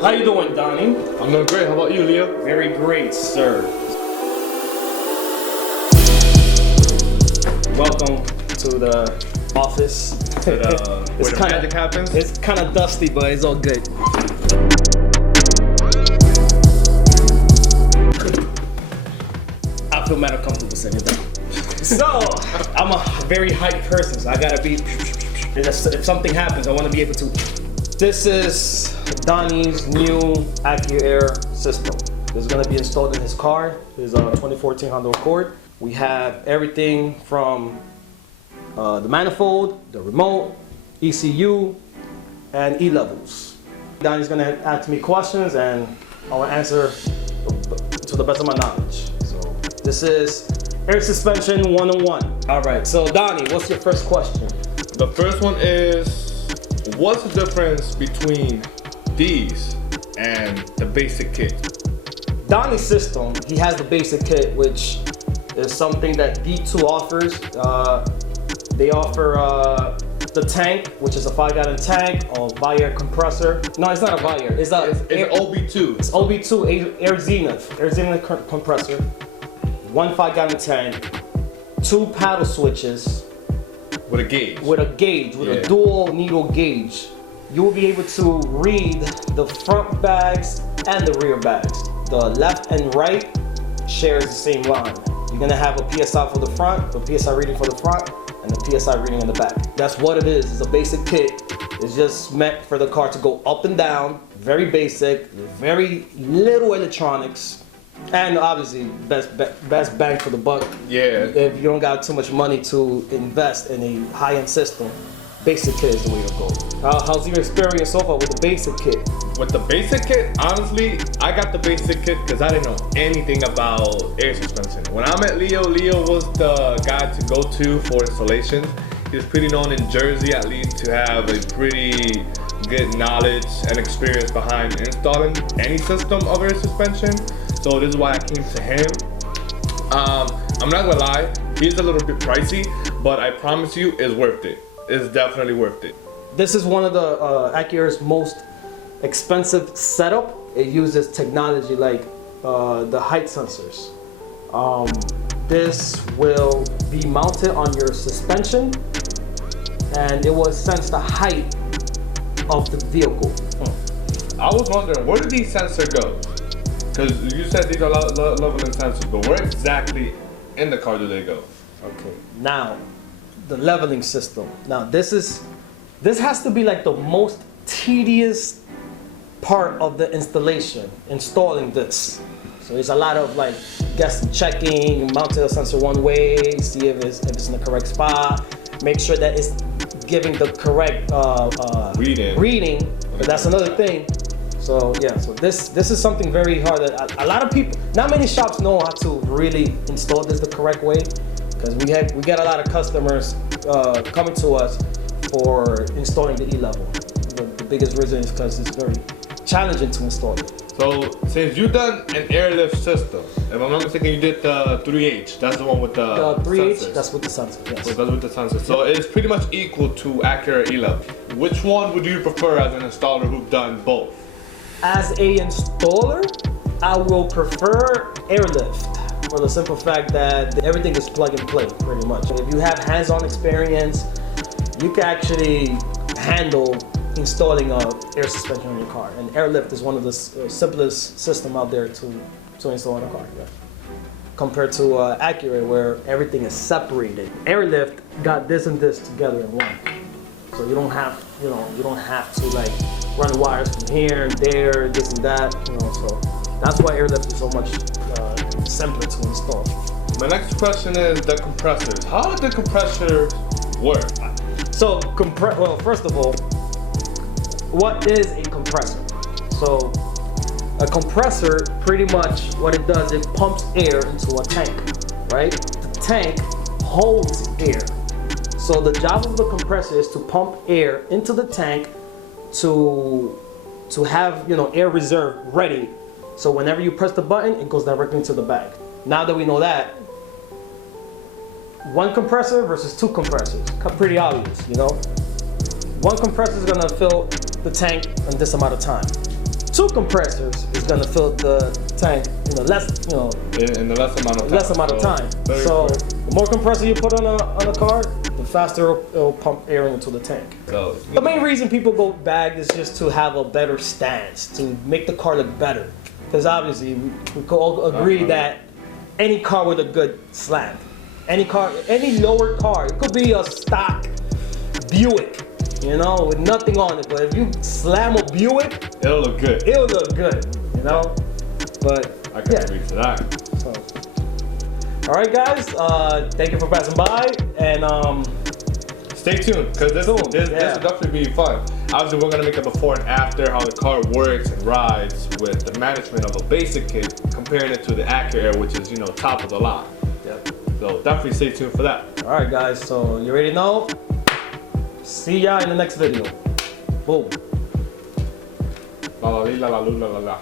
How you doing, Donny? I'm doing great. How about you, Leo? Very great, sir. Welcome to the office. Where the magic happens? It's kind of dusty, but it's all good. I feel mad comfortable sitting down. So, I'm a very hyped person, so I gotta be. If something happens, I want to be able to. This is Donny's new AccuAir system. This is going to be installed in his car, his 2014 Honda Accord. We have everything from the manifold, the remote, ECU, and E-levels. Donny's going to ask me questions and I will answer to the best of my knowledge. So this is air suspension 101. All right, so Donny, what's your first question? The first one is, what's the difference between these and the basic kit? Donny's system, he has the basic kit, which is something that D2 offers. They offer the tank, which is a 5-gallon tank, a Air compressor. No, it's not a Air. It's an OB2. It's OB2 Air Zenith compressor. 1 5-gallon tank, 2 paddle switches. With a gauge. With a dual needle gauge. You will be able to read the front bags and the rear bags. The left and right shares the same line. You're gonna have a PSI for the front, a PSI reading for the front, and a PSI reading in the back. That's what it is. It's a basic kit. It's just meant for the car to go up and down. Very basic, very little electronics. And obviously, best bang for the buck. Yeah. If you don't got too much money to invest in a high-end system, basic kit is the way to go. How's your experience so far with the basic kit? With the basic kit, honestly, I got the basic kit because I didn't know anything about air suspension. When I met Leo was the guy to go to for installations. He's pretty known in Jersey, at least, to have a pretty good knowledge and experience behind installing any system of air suspension. So this is why I came to him. I'm not gonna lie, he's a little bit pricey, but I promise you it's worth it. It's definitely worth it. This is one of the AccuAir's most expensive setup. It uses technology like the height sensors. This will be mounted on your suspension and it will sense the height of the vehicle. I was wondering, where did these sensors go? Because you said these are leveling sensors, but where exactly in the car do they go? Okay, now the leveling system. Now this has to be like the most tedious part of the installation, installing this. So there's a lot of like guessing, checking, mounting the sensor one way, see if it's in the correct spot, make sure that it's giving the correct reading. But that's another thing. So yeah, so this is something very hard that a lot of people, not many shops know how to really install this the correct way, because we get a lot of customers coming to us for installing the E-level. The biggest reason is because it's very challenging to install it. So since you've done an Airlift system, if I'm not mistaken, you did the 3H. That's the one with the 3H. sensors. That's with the sensor. Yes. So that's with the sensor. So it's pretty much equal to AccuAir E-level. Which one would you prefer as an installer who've done both? As a installer, I will prefer Airlift for the simple fact that everything is plug and play pretty much. If you have hands-on experience, you can actually handle installing air suspension on your car. And Airlift is one of the simplest system out there to install on a car. Yeah. Compared to AccuAir, where everything is separated. Airlift got this and this together in one. So you don't have to like run wires from here and there, this and that, so that's why Airlift is so much simpler to install. My next question is the compressors. How did the compressors work? So, well, first of all, what is a compressor? So, a compressor, pretty much what it does, it pumps air into a tank, right? The tank holds air. So the job of the compressor is to pump air into the tank to have air reserve ready. So whenever you press the button, it goes directly into the bag. Now that we know that, one compressor versus two compressors, pretty obvious, One compressor is gonna fill the tank in this amount of time. 2 compressors is gonna fill the tank, less, in the less amount of time. less amount of time. very So quick. the more compressor you put on a car, the faster it'll pump air into the tank. So, The main reason people go bagged is just to have a better stance, to make the car look better. Because obviously we could all agree that any car with a good slant, any lower car, it could be a stock Buick, with nothing on it. But if you slam a Buick, it'll look good. it'll look good, But I can agree to that. So, all right, guys. Thank you for passing by, and Stay tuned, because this will definitely be fun. Obviously, we're gonna make a before and after, how the car works and rides with the management of a basic kit, comparing it to the Acura, which is top of the line. Yep. So definitely stay tuned for that. All right, guys. So you already know. See ya in the next video. Boom. La la li, la la lu, la la la.